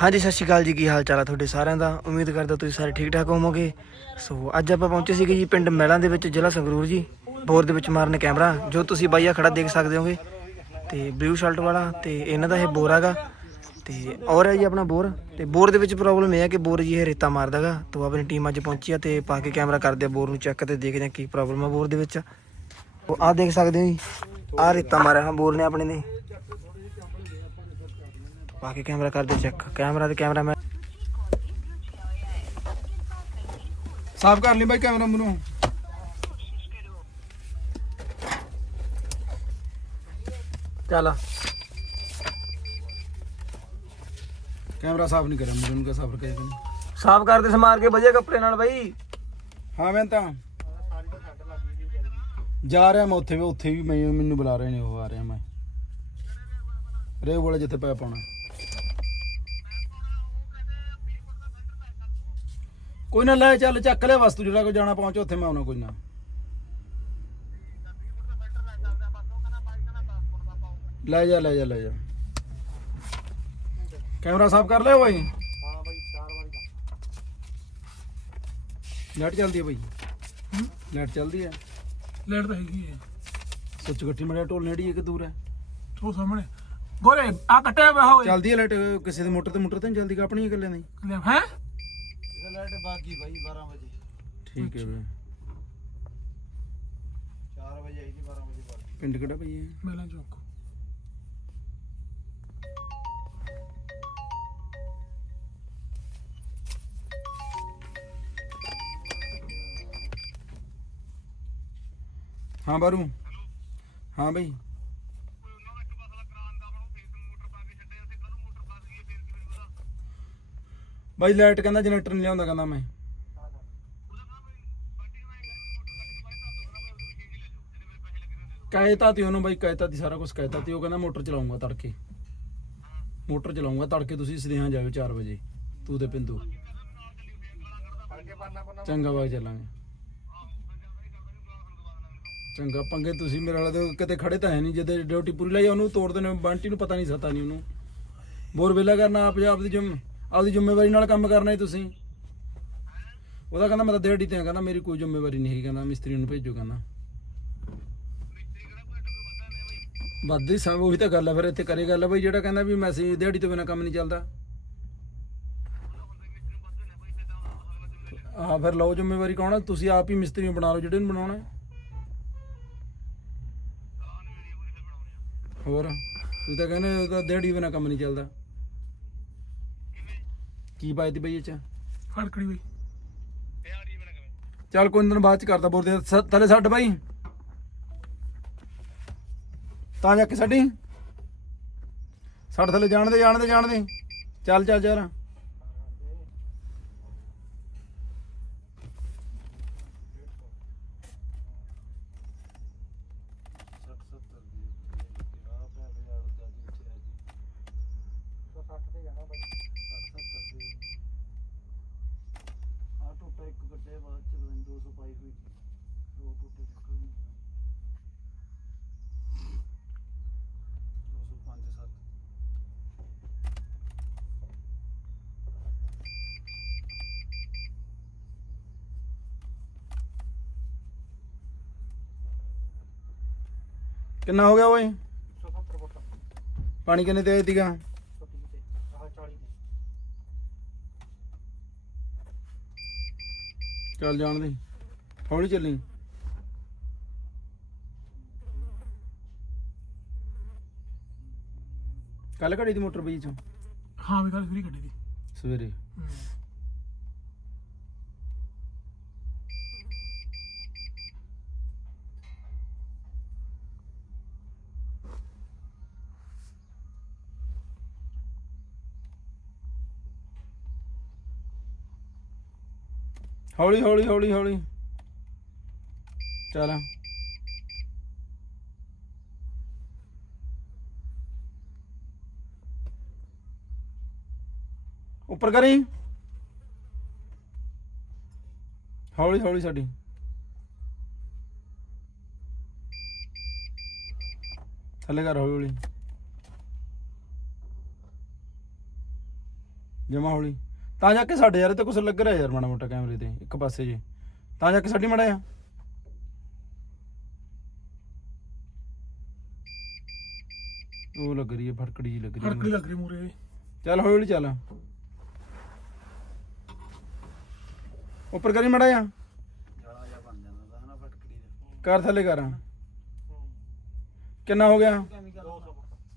ਹਾਂਜੀ, ਸਤਿ ਸ਼੍ਰੀ ਅਕਾਲ ਜੀ, ਕੀ ਹਾਲ ਚਾਲ ਆ ਤੁਹਾਡੇ ਸਾਰਿਆਂ ਦਾ? ਉਮੀਦ ਕਰਦਾ ਤੁਸੀਂ ਸਾਰੇ ਠੀਕ ਠਾਕ ਹੋਵੋਗੇ। ਸੋ, ਅੱਜ ਆਪਾਂ ਪਹੁੰਚੇ ਸੀਗੇ ਜੀ ਪਿੰਡ ਮਹਿਲਾਂ ਦੇ ਵਿੱਚ, ਜ਼ਿਲ੍ਹਾ ਸੰਗਰੂਰ ਜੀ, ਬੋਰ ਦੇ ਵਿੱਚ ਮਾਰਨ ਕੈਮਰਾ, ਜੋ ਤੁਸੀਂ ਬਾਈਆ ਖੜਾ ਦੇਖ ਸਕਦੇ ਹੋਗੇ। ਤੇ ਬਲੂ ਸ਼ਰਟ ਵਾਲਾ, ਤੇ ਇਹਨਾਂ ਦਾ ਇਹ ਬੋਰ ਹੈਗਾ। ਤੇ ਔਰ ਹੈ ਜੀ ਆਪਣਾ ਬੋਰ। ਤੇ ਬੋਰ ਦੇ ਵਿੱਚ ਪ੍ਰੋਬਲਮ ਇਹ ਹੈ ਕਿ ਬੋਰ ਜੀ ਇਹ ਰੇਤਾ ਮਾਰਦਾਗਾ। ਤੋਂ ਆਪਣੀ ਟੀਮ ਅੱਜ ਪਹੁੰਚੀ ਆ ਤੇ ਪਾ ਕੇ ਕੈਮਰਾ ਕਰਦੇ ਆ ਬੋਰ ਨੂੰ ਚੈੱਕ ਤੇ ਦੇਖਦੇ ਆ ਕੀ ਪ੍ਰੋਬਲਮ ਆ ਬੋਰ ਦੇ ਵਿੱਚ। ਉਹ ਆਹ ਦੇਖ ਸਕਦੇ ਹੋ ਜੀ, ਆਹ ਰੇਤਾ ਮਾਰਿਆ ਹਾਂ ਬੋਰ ਨੇ ਆਪਣੇ ਨੇ। ਪਾ ਕੇ ਕੈਮਰਾ ਕਰਦੇ ਚੈੱਕ। ਕੈਮਰਾ ਤੇ ਕੈਮਰਾ ਮੈਂ ਸਾਫ਼ ਕਰ ਲਈ ਬਾਈ ਕੈਮਰਾ ਮੈਨੂੰ। ਚੱਲ। ਕੈਮਰਾ ਸਾਫ਼ ਨਹੀਂ ਕਰਿਆ ਮੈਨੂੰ ਕਾ ਸਾਫ਼ ਕਰਿਆ ਤੈਨੂੰ। ਸਾਫ਼ ਕਰਦੇ ਸਮਾਰ ਕੇ ਵਧੀਆ ਕੱਪੜੇ ਨਾਲ ਬਾਈ। ਹਾਂ ਮੈਂ ਤਾਂ ਜਾ ਰਿਹਾ ਮੈਂ ਉੱਥੇ ਵੀ ਉੱਥੇ ਵੀ ਮੈਂ ਮੈਨੂੰ ਬੁਲਾ ਰਹੇ ਨੇ ਉਹ ਆ ਰਿਹਾ ਮੈਂ। ਰੇ ਬੋਲੇ ਜਿੱਥੇ ਪੈ ਪਾਉਣਾ। ਕੋਈ ਨਾ ਲੈ ਚੱਲ ਚੱਕ ਲੈ ਵਸਤੂ ਜਿਹੜਾ ਕੋ ਜਾਣਾ ਪਹੁੰਚ ਉੱਥੇ ਮੈਂ ਆਉਣਾ ਕੋਈ ਨਾ। ਲੈ ਜਾ ਲੈ ਜਾ ਲੈ ਜਾ। ਕੈਮਰਾ ਸਾਫ਼ ਕਰ ਲਿਆ ਓਏ? ਲਾਈਟ ਚੱਲਦੀ ਹੈ ਭਾਈ ਲਾਈਟ ਚੱਲਦੀ ਹੈ ਲੈਟ ਤਾਂ ਹੈਗੀ ਹੈ ਸੱਚ ਗੱਠੀ ਮੜਿਆ ਢੋਲ ਨੇੜੀ ਹੈ ਕਿ ਦੂਰ ਹੈ ਉਹ ਸਾਹਮਣੇ। ਗੋਰੇ ਆ ਕੱਟਿਆ ਹੋਇਆ ਹੋਵੇ। ਚੱਲਦੀ ਹੈ ਲਾਈਟ ਕਿਸੇ ਦੇ ਮੋਟਰ ਤੇ ਮੋਟਰ ਤੇ ਨਹੀਂ ਚੱਲਦੀ ਆਪਣੀ ਗੱਲਾਂ ਨਹੀਂ ਹੈ? ਲਾਈਟ ਬਾਗੀ ਬਾਈ 12 ਵਜੇ ਠੀਕ ਹੈ ਬਈ 4 ਵਜੇ ਆਈ ਸੀ 12 ਵਜੇ ਬਾਗੀ ਪਿੰਡ ਕਿਹੜਾ ਭਾਈ ਇਹ ਮੇਲਾ ਚੌਕ ਹਾਂ ਬਾਰੂ ਹਾਂ ਬਈ ਬਾਈ ਲਾਈਟ ਕਹਿੰਦਾ ਜਨਰੇਟਰ ਨਹੀਂ ਲਿਆਉਂਦਾ, ਕਹਿੰਦਾ ਮੈਂ। ਕਹਿਤਾ ਤੀ ਉਹਨੂੰ ਬਾਈ, ਕਹਿਤਾ ਤੀ ਸਾਰਾ ਕੁਝ ਕਹਿਤਾ ਤੀ। ਉਹ ਕਹਿੰਦਾ ਮੋਟਰ ਚਲਾਉਂਗਾ ਤੜਕੇ। ਮੋਟਰ ਚਲਾਉਂਗਾ ਤੜਕੇ, ਤੁਸੀਂ ਸਦੇਹਾਂ ਜਾਇਓ 4 ਵਜੇ, ਤੂੰ ਤੇ ਪਿੰਦੂ। ਚੰਗਾ ਬਾਈ, ਚੱਲਾਂਗੇ। ਚੰਗਾ, ਪੰਗੇ ਤੁਸੀਂ ਮੇਰੇ ਵਾਲੇ ਦੇ, ਕਿਤੇ ਖੜੇ ਤਾਂ ਹੈ ਨਹੀਂ ਜਦੋਂ ਡਿਊਟੀ ਪੂਰੀ ਲਈ ਉਹਨੂੰ ਤੋੜ ਦੇਣੇ, ਬੰਟੀ ਨੂੰ ਪਤਾ ਨਹੀਂ, ਸਤਾ ਨਹੀਂ ਉਹਨੂੰ। ਬੋਰ ਵੇਲਾ ਕਰਨਾ, ਆਪ ਆਪ ਦੀ ਜਿੰਮ। ਆਪਦੀ ਜ਼ਿੰਮੇਵਾਰੀ ਨਾਲ ਕੰਮ ਕਰਨਾ ਹੀ ਤੁਸੀਂ। ਉਹਦਾ ਕਹਿੰਦਾ ਮੈਂ ਤਾਂ ਦਿਹਾੜੀ ਤੇ ਆ, ਕਹਿੰਦਾ ਮੇਰੀ ਕੋਈ ਜ਼ਿੰਮੇਵਾਰੀ ਨਹੀਂ ਹੈਗੀ, ਕਹਿੰਦਾ ਮਿਸਤਰੀ ਨੂੰ ਭੇਜੋ, ਕਹਿੰਦਾ। ਵੱਧੀ ਸਭ ਉਹੀ ਤਾਂ ਗੱਲ ਹੈ ਫਿਰ ਇੱਥੇ ਕਰੇ ਗੱਲ ਬਈ, ਜਿਹੜਾ ਕਹਿੰਦਾ ਵੀ ਮੈਸੇਜ ਦਿਹਾੜੀ ਤੋਂ ਬਿਨਾ ਕੰਮ ਨਹੀਂ ਚੱਲਦਾ। ਹਾਂ, ਫਿਰ ਲਓ ਜ਼ਿੰਮੇਵਾਰੀ ਕੌਣ ਹੈ ਤੁਸੀਂ ਆਪ ਹੀ ਮਿਸਤਰੀ ਨੂੰ ਬਣਾ ਲਓ, ਜਿਹੜੇ ਨੂੰ ਬਣਾਉਣਾ ਹੈ। ਹੋਰ? ਤੁਸੀਂ ਤਾਂ ਕਹਿੰਦੇ ਉਹ ਤਾਂ ਦਿਹਾੜੀ ਬਿਨਾ ਕੰਮ ਨਹੀਂ ਚੱਲਦਾ। ਕੀ ਤੀ ਬਈ ਇਹ ਚ? ਫੜਕੜੀ ਬਈ। ਚੱਲ ਕੋਈ ਦਿਨ ਬਾਅਦ ਚ ਕਰਦਾ ਬੋਲਦੇ ਸ- ਥੱਲੇ ਛੱਡ ਬਾਈ। ਤਾਂ ਜਾ ਕੇ ਛੱਡੀ। ਛੱਡ ਥੱਲੇ ਜਾਣ ਦੇ ਜਾਣ ਦੇ ਜਾਣ ਦੇ। ਚੱਲ ਚੱਲ ਯਾਰ ਇੱਕ ਕੱਟੇ ਬਾਅਦ ਚ 200 ਪਾਈ ਹੋਈ ਦੋ ਟੋਟੇ ਨਿਕਲ ਨਹੀਂ 205 7 ਕਿੰਨਾ ਹੋ ਗਿਆ ਓਏ? 170 ਫੁੱਟ। ਪਾਣੀ ਕਿੰਨੇ ਚੱਲ ਜਾਣ ਦੇ। ਹੌਲੀ ਚੱਲੀ। ਕੱਲ ਘੜੀ ਦੀ ਮੋਟਰ ਪਈ ਚੋਂ ਹਾਂ ਵੀ ਗੱਲ ਫਰੀ ਕੱਢੀ ਦੀ। ਸਵੇਰੇ। ਹੌਲੀ ਹੌਲੀ ਹੌਲੀ ਹੌਲੀ। ਚੱਲ। ਉੱਪਰ ਕਰੀ। ਹੌਲੀ ਹੌਲੀ ਸਾਡੀ। ਥੱਲੇ ਕਰ ਹੌਲੀ ਹੌਲੀ। ਜਮਾ ਹੌਲੀ। ਤਾਂ ਜਾ ਕੇ ਸਾਡੇ ਯਾਰ ਤੇ ਕੁਛ ਲੱਗ ਰਿਹਾ ਯਾਰ ਮਾੜਾ ਮੋਟਾ ਕੈਮਰੇ ਤੇ ਇੱਕ ਪਾਸੇ ਜੇ। ਤਾਂ ਜਾ ਕੇ ਸਾਡੀ ਮੜਾ ਆ ਉਹ ਲੱਗ ਰਹੀ ਹੈ ਫੜਕੜੀ ਜੀ ਲੱਗ ਰਹੀ ਹੈ। ਲੱਗ ਰਹੀ ਮੂਰੇ ਚੱਲ ਹੌਲੀ ਹੌਲੀ ਚੱਲ। ਉੱਪਰ ਕਰੀ ਮੜਾ ਆ ਕਰ ਥੱਲੇ ਕਰ। ਕਿੰਨਾ ਹੋ ਗਿਆ?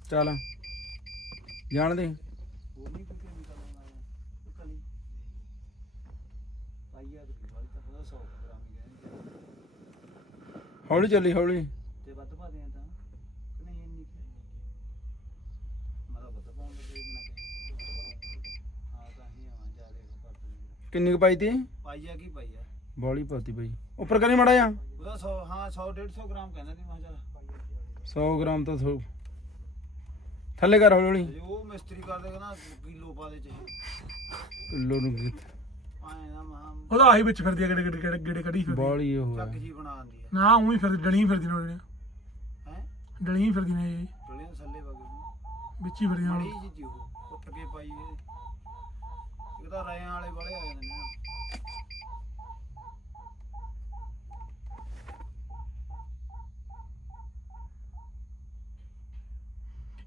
ਚੱਲ। ਜਾਣ ਦੇ। ਹੌਲੀ ਚੱਲੀ ਹੌਲੀ। ਤੇ ਵੱਧ ਪਾ ਦਿਆਂ ਤਾਂ। ਕਿ ਨਹੀਂ ਇੰਨੀ ਕੁ? ਮੈਂ ਤਾਂ ਵੱਧ ਪਾਉਣ ਲੱਗੇ ਨਾ ਹਾਂ ਤਾਂ ਹੀ ਆਵਾਂ ਜਾ ਕੇ ਕਰ ਦਿੰਦੇ ਕਿੰਨੀ ਕੁ ਪਾਈ ਤੀ? ਪਾਈਆ ਕੀ ਪਾਈਆ ਬੋਲੀ ਪਾਤੀ ਬਾਈ। ਉੱਪਰ ਕਰੀ ਮੜਾ ਆ ਉਹਦਾ 100 ਹਾਂ 100 150 ਗ੍ਰਾਮ ਕਹਿੰਦਾ ਸੀ ਮੈਂ ਕਿਹਾ ਚੱਲ। 100 ਗ੍ਰਾਮ ਤਾਂ ਥੋ ਥੱਲੇ ਕਰ ਹੌਲੀ ਹੌਲੀ। ਜੇ ਉਹ ਮਿਸਤਰੀ ਕਰ ਦੇਗਾ ਨਾ ਕਿਲੋ ਪਾ ਦੇ ਚਾਹੇ ਕਿਲੋ ਨੂੰ ਕੀ ਆਏ ਨਾ ਉਹਦਾ ਆਹੀ ਵਿੱਚ ਫਿਰਦੀ ਆ ਗੜੇ ਗੜੇ ਗੜੇ ਗੜੇ ਕੜੀ ਫਿਰਦੀ। ਬੋਲੀ ਉਹ ਚੱਕ ਜੀ ਬਣਾਉਂਦੀ ਆ। ਨਾ ਉਹੀ ਫਿਰਦੀ ਡਲੀ ਫਿਰਦੀ ਨੇ ਉਹਨੇ ਹੈ? ਡਲੀ ਫਿਰਦੀ ਨੇ ਇਹ। ਟੋਲੇ ਦੇ ਥੱਲੇ ਵਗੇ ਵਿੱਚ ਹੀ ਫਿਰਦੀਆਂ ਬੜੀ ਹੁਣ ਜੀ ਜੀ ਉਹ ਕੁੱਟ ਕੇ ਪਾਈ ਇਹ। ਇਹ ਤਾਂ ਰਿਆਂ ਵਾਲੇ ਬੜੇ ਆ ਜਾਂਦੇ ਨੇ। ਨਾ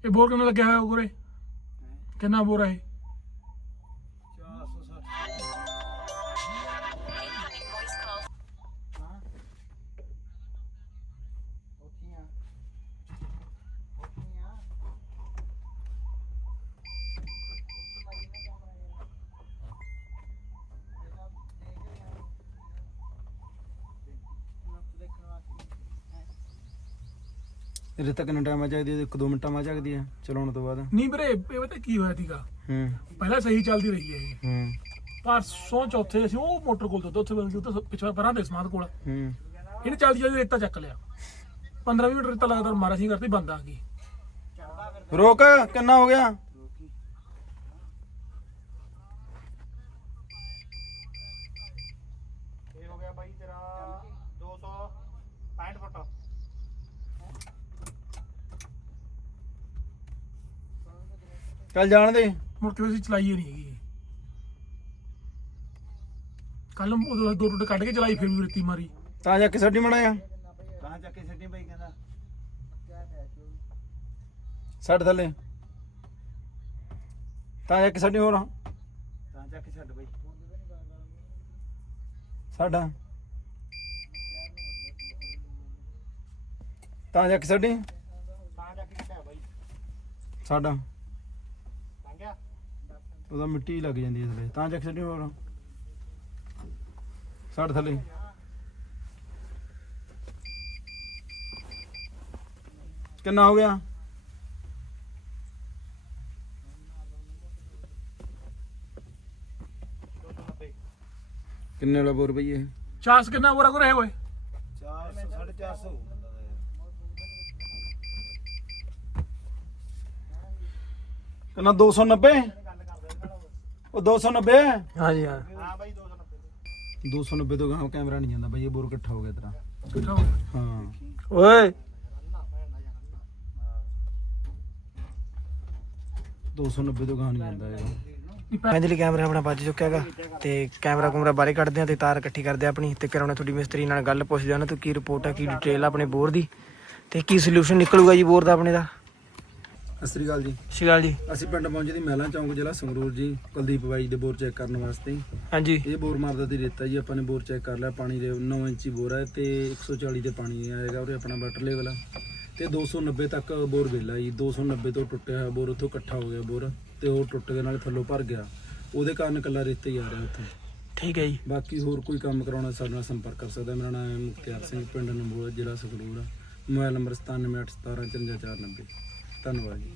ਇਹ ਬੋਰ ਕਿੰਨਾ ਲੱਗਿਆ ਹੋਇਆ ਉਰੇ? ਹੈਂ? ਕਿੰਨਾ ਬੋਰ ਹੈ ਇਹ? ਇਹਦੇ ਤੱਕ ਕਿੰਨਾ ਟਾਈਮ ਆ ਚਾਹੀਦੀ ਹੈ? ਇੱਕ ਦੋ ਮਿੰਟਾਂ ਮਾ ਚਾਹੀਦੀ ਹੈ ਚਲਾਉਣ ਤੋਂ ਬਾਅਦ। ਨਹੀਂ ਵੀਰੇ ਇਹ ਪਤਾ ਕੀ ਹੋਇਆ ਸੀਗਾ? ਹੂੰ। ਪਹਿਲਾਂ ਸਹੀ ਚੱਲਦੀ ਰਹੀ ਹੈ ਇਹ। ਹੂੰ। ਪਰਸੋਂ ਚੌਥੇ ਅਸੀਂ ਉਹ ਮੋਟਰ ਕੋਲ ਤੋਂ ਉੱਥੇ ਉੱਥੇ ਪਿਛਾ ਪਰਾਂ ਦੇ ਸਮਾਦ ਕੋਲ। ਹੂੰ। ਇਹਨੇ ਚੱਲਦੀ ਚੱਲਦੀ ਰੇਤਾ ਚੱਕ ਲਿਆ। 15 ਮਿੰਟ ਰੇਤਾ ਲਗਾਤਾਰ ਮਾਰਾ ਸੀ ਕਰਤੀ ਬੰਦ ਆ ਗਈ ਰੋਕ ਕਿੰਨਾ ਹੋ ਗਿਆ ਇਹ ਹੋ ਗਿਆ ਬਾਈ ਤੇਰਾ 265 ਫੁੱਟ ਚੱਲ ਜਾਣ ਦੇ। ਮੁੜ ਕੇ ਅਸੀਂ ਚਲਾਈ ਹੀ ਨਹੀਂ ਹੈਗੀ। ਕੱਲ ਉਹ ਦੋ ਟੁੱਟ ਕੱਢ ਕੇ ਚਲਾਈ ਫਿਰ ਵੀ ਰੇਤੀ ਮਾਰੀ। ਤਾਂ ਜਾ ਕੇ ਸਾਡੀ ਮੜਾ ਆ ਕਹਾਂ ਚੱਕ ਕੇ ਸੱਟੀ ਬਾਈ ਕਹਿੰਦਾ। ਛੱਡ ਥੱਲੇ। ਤਾਂ ਜਾ ਕੇ ਸਾਡੀ ਹੋਰ। ਤਾਂ ਚੱਕ ਕੇ ਛੱਡ ਬਾਈ। ਸਾਡਾ ਤਾਂ ਜਾ ਕੇ ਸਾਡੀ ਤਾਂ ਚੱਕ ਕੇ ਛੱਡਿਆ ਬਾਈ। ਸਾਡਾ ਉਹਦਾ ਮਿੱਟੀ ਲੱਗ ਜਾਂਦੀ ਹੈ ਥੱਲੇ ਤਾਂ ਜਾ ਕੇ ਸਾਡੀ ਹੋਰ? ਛੱਡ ਥੱਲੇ। ਕਿੰਨਾ ਹੋ ਗਿਆ? ਕਿੰਨੇ ਵਾਲਾ ਬੋਰ ਬਈ ਇਹ? ਚਾਸ ਕਿੰਨਾ ਬੋਰਾ ਕੋ ਰਹੇ ਓਏ 400 450 ਹੋ ਜਾਂਦਾ ਦਾ ਯਾਰ ਕਿੰਨਾ 290 ਉਹ 290 ਹਾਂਜੀ ਹਾਂ। ਹਾਂ ਬਾਈ 290 290 ਤੋਂ। ਗਾਂ ਕੈਮਰਾ ਨਹੀਂ ਜਾਂਦਾ ਬਈ ਇਹ ਬੋਰ ਇਕੱਠਾ ਹੋ ਗਿਆ ਤੇਰਾ। ਇਕੱਠਾ ਹੋ ਗਿਆ। ਹਾਂ। ਓਏ। 290 ਤੋਂ ਗਾਂ ਨਹੀਂ ਜਾਂਦਾ ਇਹ। ਪੈ- ਫਾਈਨਲੀ ਕੈਮਰਾ ਆਪਣਾ ਵੱਜ ਚੁੱਕਿਆ ਹੈਗਾ ਤੇ ਕੈਮਰਾ ਕੁਮਰਾ ਬਾਰੇ ਕੱਢਦੇ ਆ ਤੇ ਤਾਰ ਇਕੱਠੀ ਕਰਦੇ ਆ ਆਪਣੀ ਤੇ ਕਰਾਉਣਾ ਤੁਹਾਡੀ ਮਿਸਤਰੀ ਨਾਲ ਗੱਲ ਪੁੱਛਦੇ ਆ ਉਹਨਾਂ ਤੋਂ ਕੀ ਰਿਪੋਰਟ ਆ ਕੀ ਡਿਟੇਲ ਆ ਆਪਣੇ ਬੋਰ ਦੀ ਤੇ ਕੀ ਸੋਲੂਸ਼ਨ ਨਿਕਲੂਗਾ ਜੀ ਬੋਰ ਦਾ ਆਪਣੇ ਦਾ? ਸਤਿ ਸ੍ਰੀ ਅਕਾਲ ਜੀ। ਸ਼ਿਗਾਲ ਜੀ। ਅਸੀਂ ਪਿੰਡ ਪਹੁੰਚੇ ਦੀ ਮਹਿਲਾ ਚੌਂਕ ਜ਼ਿਲ੍ਹਾ ਸੰਗਰੂਰ ਜੀ ਕੁਲਦੀਪ ਬਾਈ ਦੇ ਬੋਰ ਚੈੱਕ ਕਰਨ ਵਾਸਤੇ। ਹਾਂਜੀ। ਇਹ ਬੋਰ ਮਾਰਦਾ ਦੀ ਰੇਤਾ ਜੀ ਆਪਾਂ ਨੇ ਬੋਰ ਚੈੱਕ ਕਰ ਲਿਆ ਪਾਣੀ ਦੇ 9 ਇੰਚੀ ਬੋਰ ਹੈ ਤੇ 140 ਤੇ ਪਾਣੀ ਆਏਗਾ ਉਹਦੇ ਆਪਣਾ ਵਾਟਰ ਲੈਵਲ ਆ। ਤੇ 290 ਤੱਕ ਬੋਰ ਵਿਲਾ ਜੀ 290 ਤੋਂ ਟੁੱਟਿਆ ਹੋਇਆ ਬੋਰ ਉੱਥੋਂ ਇਕੱਠਾ ਹੋ ਗਿਆ ਬੋਰ ਤੇ ਉਹ ਟੁੱਟ ਕੇ ਨਾਲ ਥੱਲੋਂ ਭਰ ਗਿਆ। ਉਹਦੇ ਕਾਰਨ ਕੱਲਾ ਰੇਤਾ ਹੀ ਆ ਰਿਹਾ ਉੱਥੇ। ਠੀਕ ਹੈ ਜੀ। ਬਾਕੀ ਹੋਰ ਕੋਈ ਕੰਮ ਕਰਾਉਣਾ ਸਾਡੇ ਨਾਲ ਸੰਪਰਕ ਕਰ ਸਕਦਾ। ਮੇਰਾ ਨਾਮ ਹੈ ਮੁਖਤਿਆਰ ਸਿੰਘ ਪਿੰਡ ਨੰਬੋਲਾ ਜ਼ਿਲ੍ਹਾ ਸੰਗਰੂਰ ਆ। ਮੋਬਾਈਲ ਨੰਬਰ 9781175490 ਧੰਨਵਾਦ ਜੀ।